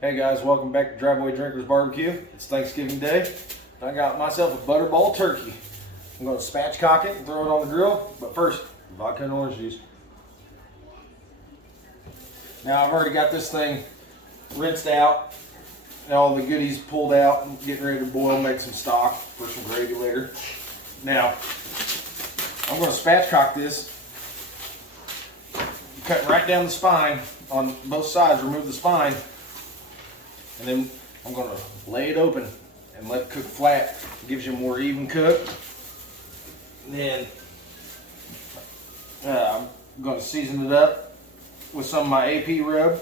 Hey guys, welcome back to Driveway Drinkers Barbecue. It's Thanksgiving Day. I got myself a Butterball turkey. I'm going to spatchcock it and throw it on the grill. But first, vodka and orange juice. Now I've already got this thing rinsed out and all the goodies pulled out and getting ready to boil, make some stock for some gravy later. Now, I'm going to spatchcock this. Cut right down the spine on both sides, remove the spine. And then I'm going to lay it open and let it cook flat. It gives you a more even cook. And then I'm going to season it up with some of my AP rub.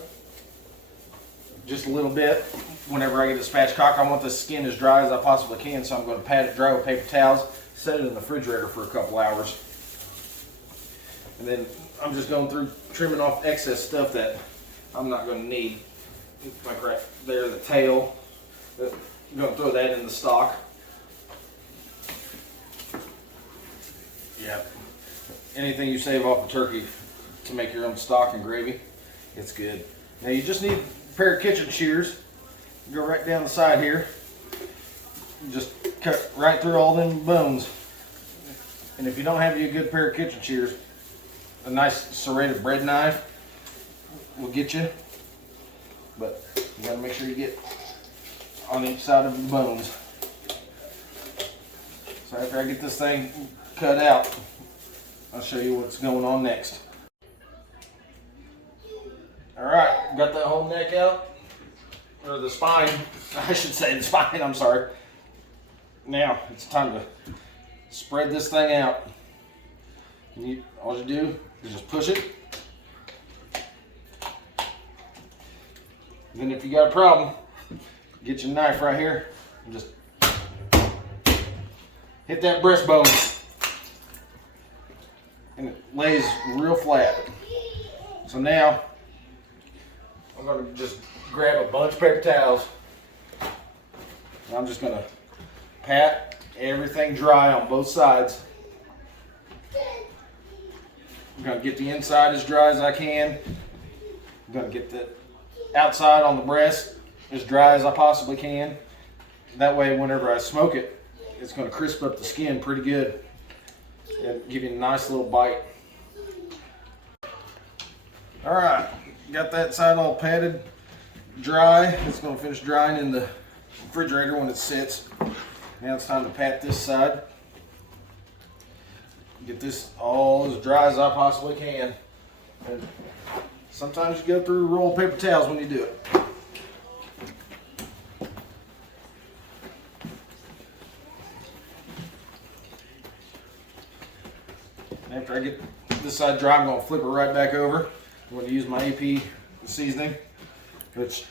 Just a little bit. Whenever I get the spatchcock, I want the skin as dry as I possibly can, so I'm going to pat it dry with paper towels, set it in the refrigerator for a couple hours. And then I'm just going through trimming off excess stuff that I'm not going to need. Like right there, the tail. I'm going to throw that in the stock. Yep. Anything you save off the turkey to make your own stock and gravy, it's good. Now you just need a pair of kitchen shears. Go right down the side here. Just cut right through all them bones. And if you don't have you a good pair of kitchen shears, a nice serrated bread knife will get you. But you gotta make sure you get on each side of the bones. So after I get this thing cut out, I'll show you what's going on next. Alright, got that whole neck out. Or the spine, I should say the spine, I'm sorry. Now, it's time to spread this thing out. All you do is just push it. Then if you got a problem, get your knife right here and just hit that breastbone, and it lays real flat. So now I'm going to just grab a bunch of paper towels and I'm just going to pat everything dry on both sides. I'm going to get the inside as dry as I can. I'm going to get the outside on the breast as dry as I possibly can. That way whenever I smoke it, it's going to crisp up the skin pretty good and give you a nice little bite. Alright, got that side all patted dry. It's going to finish drying in the refrigerator when it sits. Now it's time to pat this side. Get this all as dry as I possibly can. And sometimes you go through a roll of paper towels when you do it. After I get this side dry, I'm going to flip it right back over. I'm going to use my AP seasoning, which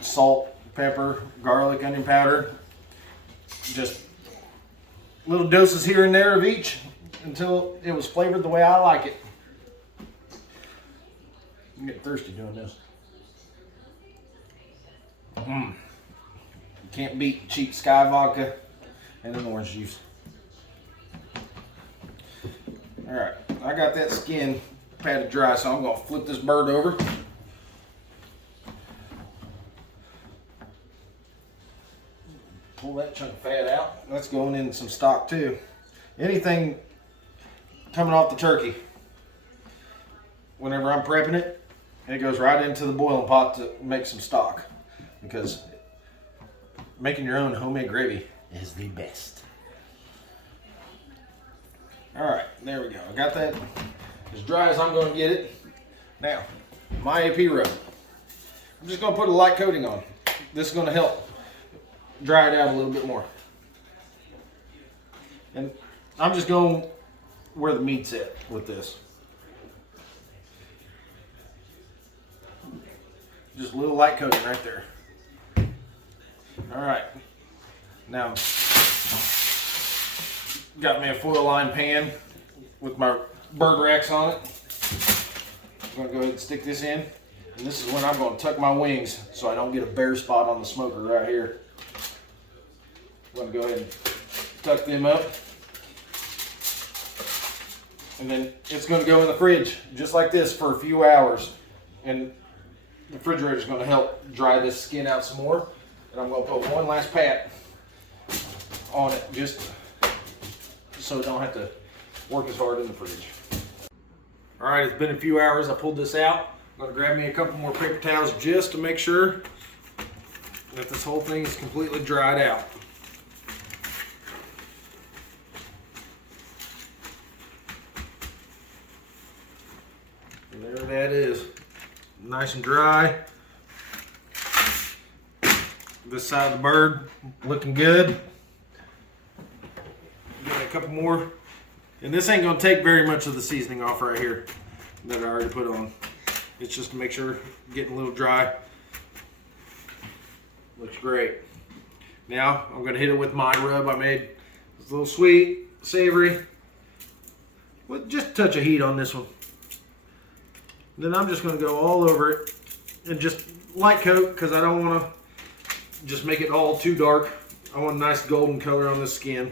salt, pepper, garlic, onion powder. Just little doses here and there of each until it was flavored the way I like it. I'm getting thirsty doing this. You can't beat cheap Sky vodka and an orange juice. Alright, I got that skin patted dry, so I'm going to flip this bird over. Pull that chunk of fat out. That's going in some stock too. Anything coming off the turkey, whenever I'm prepping it, it goes right into the boiling pot to make some stock, because making your own homemade gravy is the best. Alright, there we go. I got that as dry as I'm going to get it. Now, my AP rub. I'm just going to put a light coating on. This is going to help dry it out a little bit more. And I'm just going where the meat's at with this. Just a little light coating right there. Alright. Now, got me a foil lined pan with my bird racks on it. I'm going to go ahead and stick this in. And this is when I'm going to tuck my wings so I don't get a bare spot on the smoker right here. I'm going to go ahead and tuck them up. And then it's going to go in the fridge just like this for a few hours. And The refrigerator is going to help dry this skin out some more. And I'm going to put one last pat on it just so it don't have to work as hard in the fridge. All right, it's been a few hours. I pulled this out. I'm going to grab me a couple more paper towels just to make sure that this whole thing is completely dried out. And there that is, nice and dry. This side of the bird looking good. Got a couple more, and this ain't gonna take very much of the seasoning off right here that I already put on. It's just to make sure getting a little dry. Looks great. Now I'm gonna hit it with my rub I made. It's a little sweet, savory, with just a touch of heat on this one. Then I'm just gonna go all over it and just light coat, because I don't want to just make it all too dark. I want a nice golden color on the skin.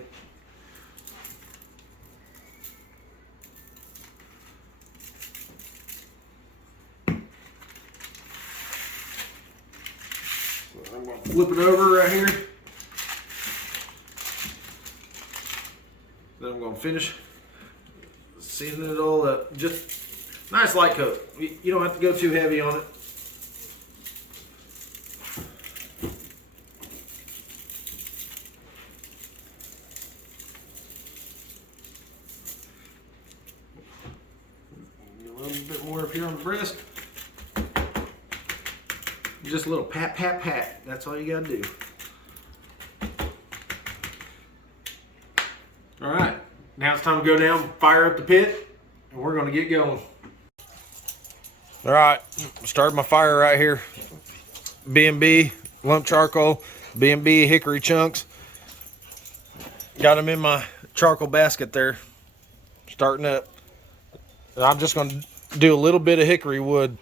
So I'm going to flip it over right here. Then I'm going to finish seasoning it all up. Just nice light coat. You don't have to go too heavy on it. A little bit more up here on the breast. Just a little pat, pat, pat. That's all you gotta do. All right, now it's time to go down, fire up the pit, and we're gonna get going. All right, start my fire right here. B&B lump charcoal, B&B hickory chunks. Got them in my charcoal basket there, starting up. And I'm just gonna do a little bit of hickory wood.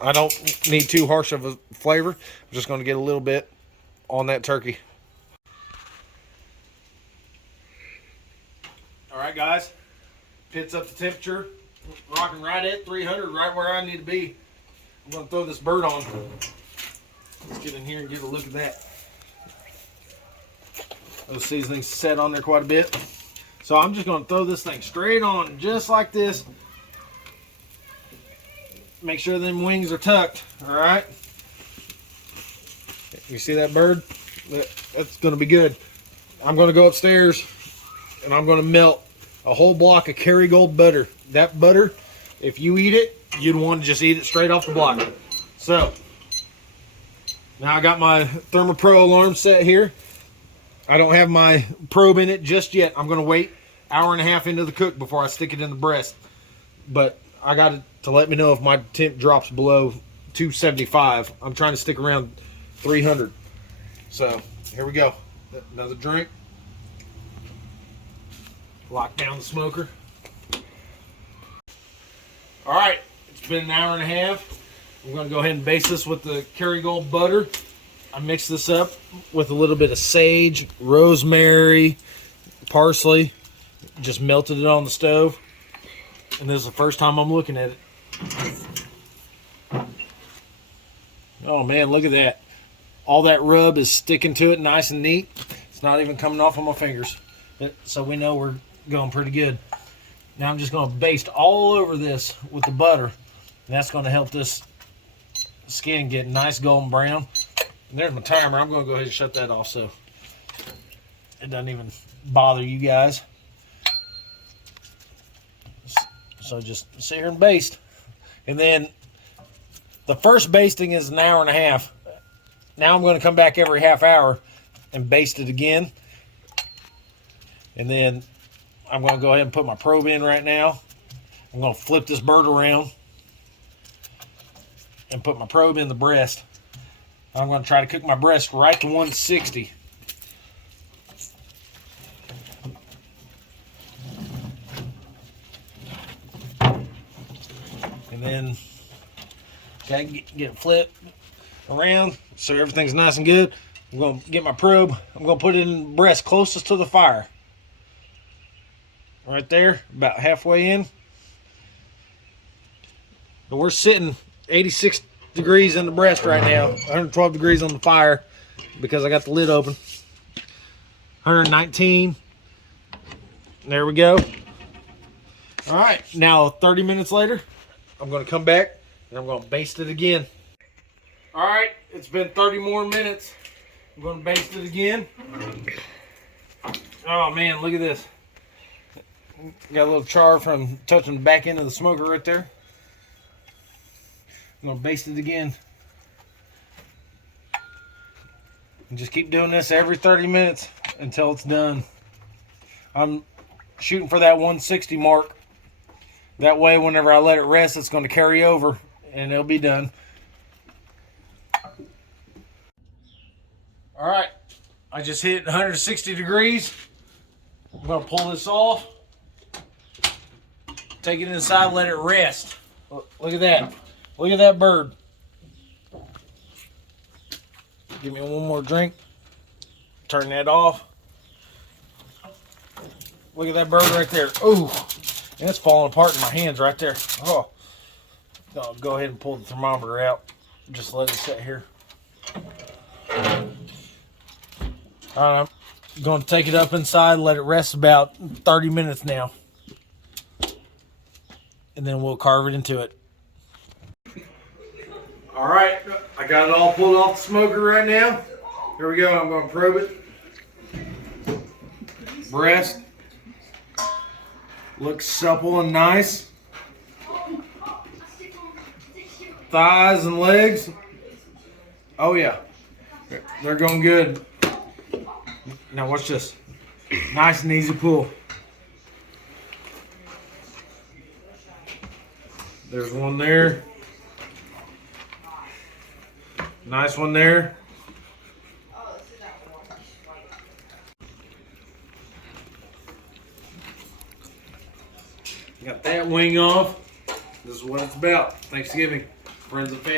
I don't need too harsh of a flavor. I'm just gonna get a little bit on that turkey. All right, guys, pit's up to temperature. Rocking right at 300, right where I need to be. I'm gonna throw this bird on. Let's get in here and get a look at that. Those seasonings set on there quite a bit. So I'm just gonna throw this thing straight on, just like this. Make sure them wings are tucked, all right? You see that bird? That's gonna be good. I'm gonna go upstairs and I'm gonna melt a whole block of Kerrygold butter. That butter, if you eat it, you'd want to just eat it straight off the block. So, now I got my ThermoPro alarm set here. I don't have my probe in it just yet. I'm going to wait an hour and a half into the cook before I stick it in the breast. But I got it to let me know if my temp drops below 275. I'm trying to stick around 300. So, here we go. Another drink. Lock down the smoker. All right, it's been an hour and a half. I'm going to go ahead and baste this with the Kerrygold butter. I mixed this up with a little bit of sage, rosemary, parsley. Just melted it on the stove. And this is the first time I'm looking at it. Oh man, look at that. All that rub is sticking to it nice and neat. It's not even coming off on my fingers. So we know we're going pretty good. Now I'm just going to baste all over this with the butter. And that's going to help this skin get nice golden brown. And there's my timer. I'm going to go ahead and shut that off so it doesn't even bother you guys. So just sit here and baste. And then the first basting is an hour and a half. Now I'm going to come back every half hour and baste it again. And then I'm going to go ahead and put my probe in right now. I'm going to flip this bird around and put my probe in the breast. I'm going to try to cook my breast right to 160. And then okay, get it flipped around so everything's nice and good. I'm going to get my probe. I'm going to put it in the breast closest to the fire. Right there, about halfway in. And we're sitting 86 degrees in the breast right now. 112 degrees on the fire because I got the lid open. 119. There we go. All right, now 30 minutes later, I'm gonna come back and I'm gonna baste it again. All right, it's been 30 more minutes. I'm gonna baste it again. Oh man, look at this. Got a little char from touching the back end of the smoker right there. I'm gonna baste it again. And just keep doing this every 30 minutes until it's done. I'm shooting for that 160 mark. That way, whenever I let it rest, it's going to carry over and it'll be done. All right, I just hit 160 degrees. I'm going to pull this off. Take it inside, let it rest. Look at that. Look at that bird. Give me one more drink. Turn that off. Look at that bird right there. Ooh, and it's falling apart in my hands right there. Oh, I'll go ahead and pull the thermometer out. Just let it sit here. All right, I'm going to take it up inside, let it rest about 30 minutes now. And then we'll carve it into it. All right, I got it all pulled off the smoker right now. Here we go, I'm going to probe it. Breast. Looks supple and nice. Thighs and legs. Oh yeah, they're going good. Now watch this. Nice and easy pull. There's one there. Nice one there. Got that wing off. This is what it's about. Thanksgiving. Friends and family.